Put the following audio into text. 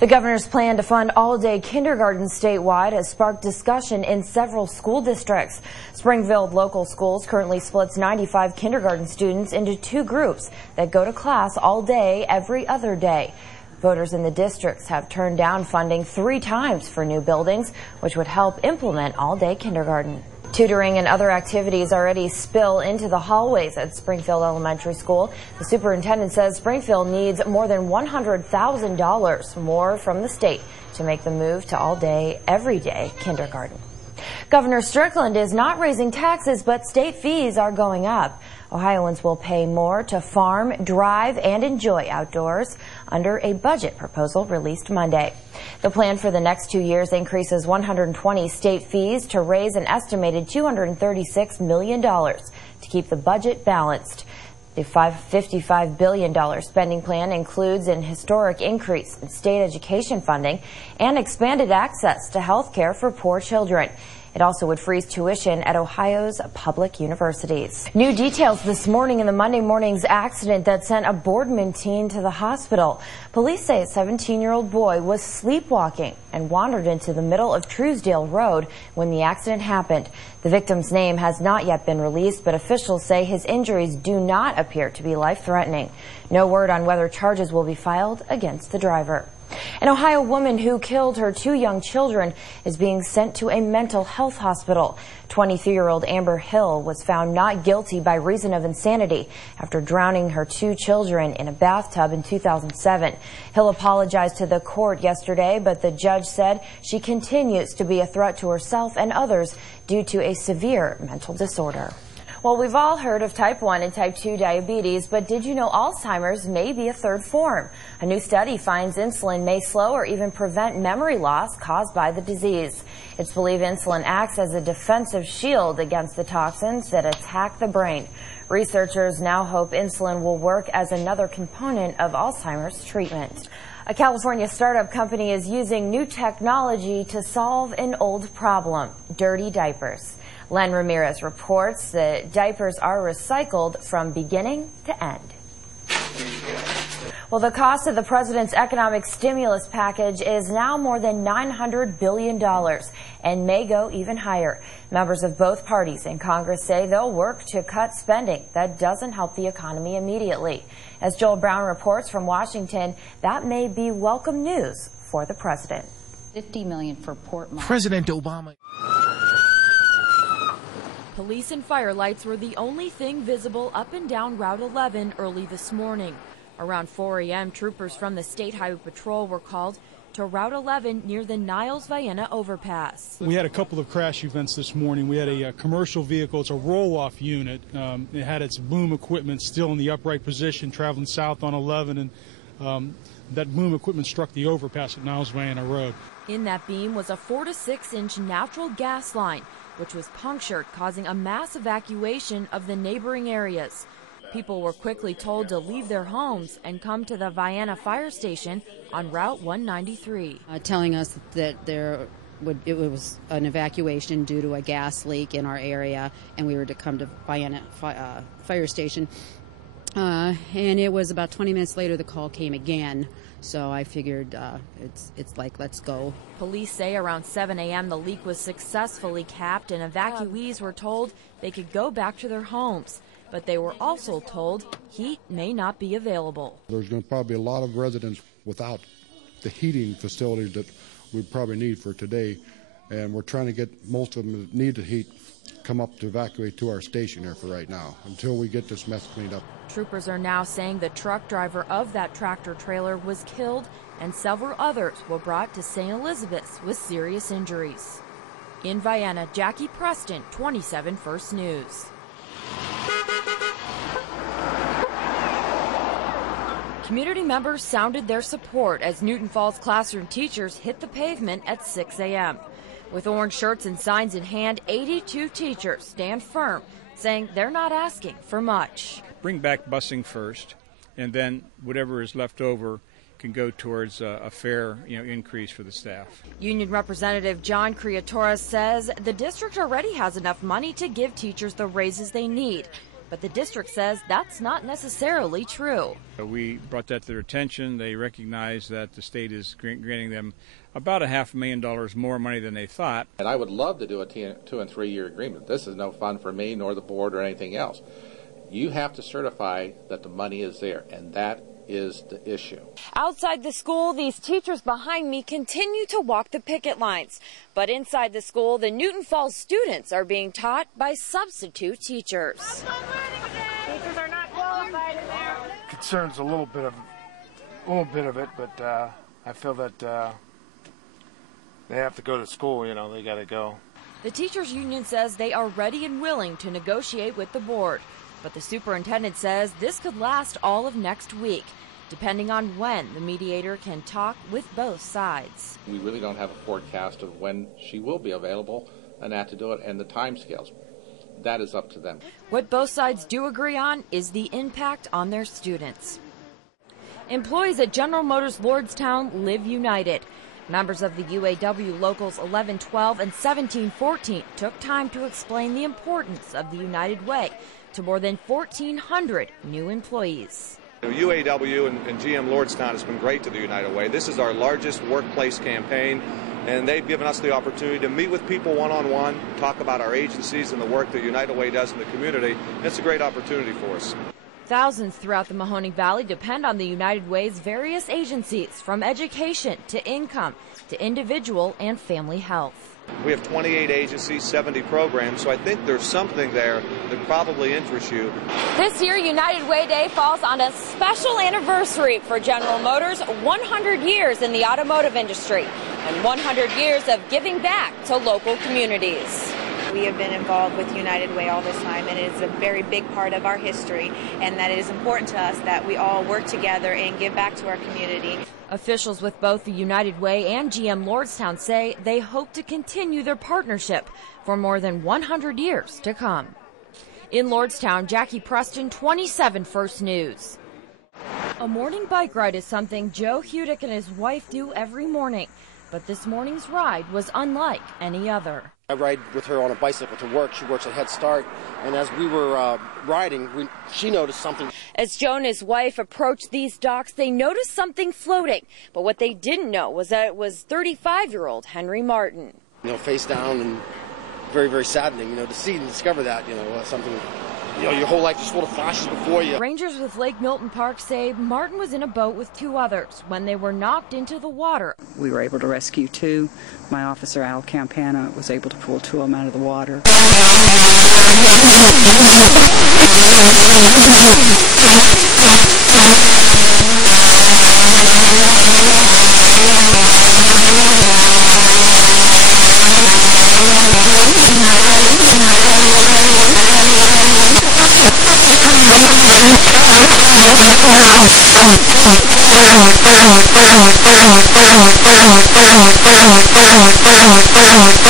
The governor's plan to fund all-day kindergarten statewide has sparked discussion in several school districts. Springfield Local Schools currently splits 95 kindergarten students into two groups that go to class all day every other day. Voters in the districts have turned down funding 3 times for new buildings, which would help implement all-day kindergarten. Tutoring and other activities already spill into the hallways at Springfield Elementary School. The superintendent says Springfield needs more than $100,000 more from the state to make the move to all-day, everyday kindergarten. Governor Strickland is not raising taxes, but state fees are going up. Ohioans will pay more to farm, drive, and enjoy outdoors under a budget proposal released Monday. The plan for the next 2 years increases 120 state fees to raise an estimated $236 million to keep the budget balanced. The $55 billion spending plan includes an historic increase in state education funding and expanded access to health care for poor children. It also would freeze tuition at Ohio's public universities. New details this morning in the Monday morning's accident that sent a Boardman teen to the hospital. Police say a 17-year-old boy was sleepwalking and wandered into the middle of Truesdale Road when the accident happened. The victim's name has not yet been released, but officials say his injuries do not appear to be life-threatening. No word on whether charges will be filed against the driver. An Ohio woman who killed her 2 young children is being sent to a mental health hospital. 23-year-old Amber Hill was found not guilty by reason of insanity after drowning her 2 children in a bathtub in 2007. Hill apologized to the court yesterday, but the judge said she continues to be a threat to herself and others due to a severe mental disorder. Well, we've all heard of type 1 and type 2 diabetes, but did you know Alzheimer's may be a third form? A new study finds insulin may slow or even prevent memory loss caused by the disease. It's believed insulin acts as a defensive shield against the toxins that attack the brain. Researchers now hope insulin will work as another component of Alzheimer's treatment. A California startup company is using new technology to solve an old problem: dirty diapers. Len Ramirez reports that diapers are recycled from beginning to end. Well, the cost of the president's economic stimulus package is now more than $900 billion and may go even higher. Members of both parties in Congress say they'll work to cut spending that doesn't help the economy immediately. As Joel Brown reports from Washington, that may be welcome news for the president. $50 million for Port Mile. President Obama. Police and fire lights were the only thing visible up and down Route 11 early this morning. Around 4 a.m., troopers from the State Highway Patrol were called to Route 11 near the Niles-Vienna overpass. We had a couple of crash events this morning. We had a commercial vehicle. It's a roll-off unit. It had its boom equipment still in the upright position, traveling south on 11, and that boom equipment struck the overpass at Niles-Vienna Road. In that beam was a 4 to 6 inch natural gas line, which was punctured, causing a mass evacuation of the neighboring areas. People were quickly told to leave their homes and come to the Vienna fire station on Route 193. Telling us that it was an evacuation due to a gas leak in our area, and we were to come to Vienna fire station. And it was about 20 minutes later the call came again. So I figured it's like, let's go. Police say around 7 a.m. the leak was successfully capped and evacuees were told they could go back to their homes. But they were also told heat may not be available. There's going to probably be a lot of residents without the heating facilities that we probably need for today. And we're trying to get most of them that need the heat come up to evacuate to our station here for right now until we get this mess cleaned up. Troopers are now saying the truck driver of that tractor trailer was killed and several others were brought to St. Elizabeth's with serious injuries. In Vienna, Jackie Preston, 27 First News. Community members sounded their support as Newton Falls classroom teachers hit the pavement at 6 a.m. With orange shirts and signs in hand, 82 teachers stand firm, saying they're not asking for much. Bring back busing first, and then whatever is left over can go towards a fair increase for the staff. Union Representative John Criatora says the district already has enough money to give teachers the raises they need. but the district says that's not necessarily true. We brought that to their attention. They recognize that the state is granting them about $500,000 more money than they thought. And I would love to do a 2- and 3-year agreement. This is no fun for me nor the board or anything else. You have to certify that the money is there, and that is the issue. Outside the school, these teachers behind me continue to walk the picket lines. But inside the school, the Newton Falls students are being taught by substitute teachers. Teachers are not qualified in there. Concerns a little bit of it, but I feel that they have to go to school. You know, they got to go. The teachers union says they are ready and willing to negotiate with the board. But the superintendent says this could last all of next week, depending on when the mediator can talk with both sides. We really don't have a forecast of when she will be available and to do it, and the timescales. That is up to them. What both sides do agree on is the impact on their students. Employees at General Motors Lordstown live united. Members of the UAW Locals 1112 and 1714 took time to explain the importance of the United Way to more than 1,400 new employees. UAW and GM Lordstown has been great to the United Way. This is our largest workplace campaign, and they've given us the opportunity to meet with people one-on-one, talk about our agencies and the work that United Way does in the community. It's a great opportunity for us. Thousands throughout the Mahoning Valley depend on the United Way's various agencies, from education to income to individual and family health. We have 28 agencies, 70 programs, so I think there's something there that probably interests you. This year, United Way Day falls on a special anniversary for General Motors, 100 years in the automotive industry and 100 years of giving back to local communities. We have been involved with United Way all this time, and it is a very big part of our history, and that it is important to us that we all work together and give back to our community. Officials with both the United Way and GM Lordstown say they hope to continue their partnership for more than 100 years to come. In Lordstown, Jackie Preston, 27 First News. A morning bike ride is something Joe Hudick and his wife do every morning, but this morning's ride was unlike any other. I ride with her on a bicycle to work. She works at Head Start, and as we were riding, she noticed something. As Joe and his wife approached these docks, they noticed something floating, but what they didn't know was that it was 35-year-old Henry Martin. You know, face down, and very, very saddening, you know, to see and discover that, you know, something, you know, your whole life just sort of flashes before you. Rangers with Lake Milton Park say Martin was in a boat with 2 others when they were knocked into the water. We were able to rescue 2. My officer, Al Campana, was able to pull 2 of them out of the water. Oh,